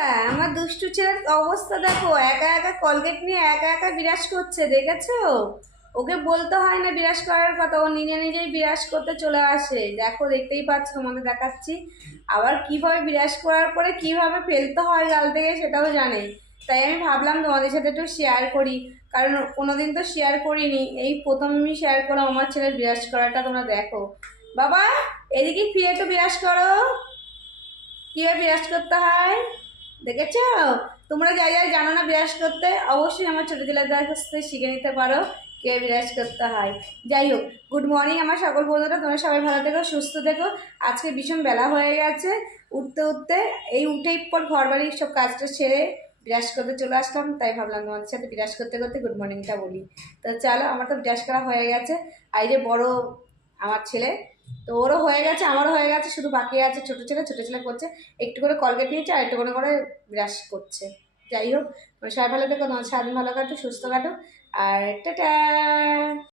হ্যাঁ, আমার দুষ্টু ছেলের অবস্থা দেখো, একা একা কলগেট নিয়ে একা একা বিরাজ করছে, দেখেছো? ওকে বলতে হয় না বিরাজ করার কথা, ও নিজে নিজেই বিরাজ করতে চলে আসে। দেখো, দেখতেই পাচ্ছ, তোমাকে দেখাচ্ছি। আবার কিভাবে বিরাজ করার পরে কিভাবে ফেলতে হয় গাল থেকে সেটাও জানে। তাই আমি ভাবলাম তোমাদের সাথে একটু শেয়ার করি, কারণ কোনোদিন তো শেয়ার করিনি, এই প্রথম আমি শেয়ার করলাম আমার ছেলের বিরাজ করাটা। তোমরা দেখো বাবা, এদিকে ফিরে একটু বিরাজ করো, কিভাবে বিরাজ করতে হয় দেখেছো? তোমরা যাই যাই জানো না বিরাজ করতে, অবশ্যই আমার ছোটো ছেলেদের কাছ থেকে শিখে নিতে পারো কে বিরাজ করতে হয়। যাই হোক, গুড মর্নিং আমার সকল বন্ধুরা, তোমরা সবাই ভালো থেকো, সুস্থ থেকো। আজকে ভীষণ বেলা হয়ে গেছে, উঠতে উঠতে এই উঠেই পর ঘর বাড়ির সব কাজটা সেরে বিরাজ করতে চলে আসলাম। তাই ভাবলাম তোমাদের সাথে বিরাজ করতে করতে গুড মর্নিংটা বলি। তো চলো, আমার তো বিরাজ করা হয়ে গেছে। আর এই যে বড় আমার ছেলে, তো ওরও হয়ে গেছে, আমারও হয়ে গেছে, শুধু বাকি আছে ছোটো ছেলে। ছোটো ছেলে করছে একটু করে কলগেট নিয়েছে আর একটু করে ব্রাশ করছে। যাই হোক, সবাই ভালো থেকো, তোমার সারাদিন ভালো কাটো, সুস্থ কাটো। আর টাটা।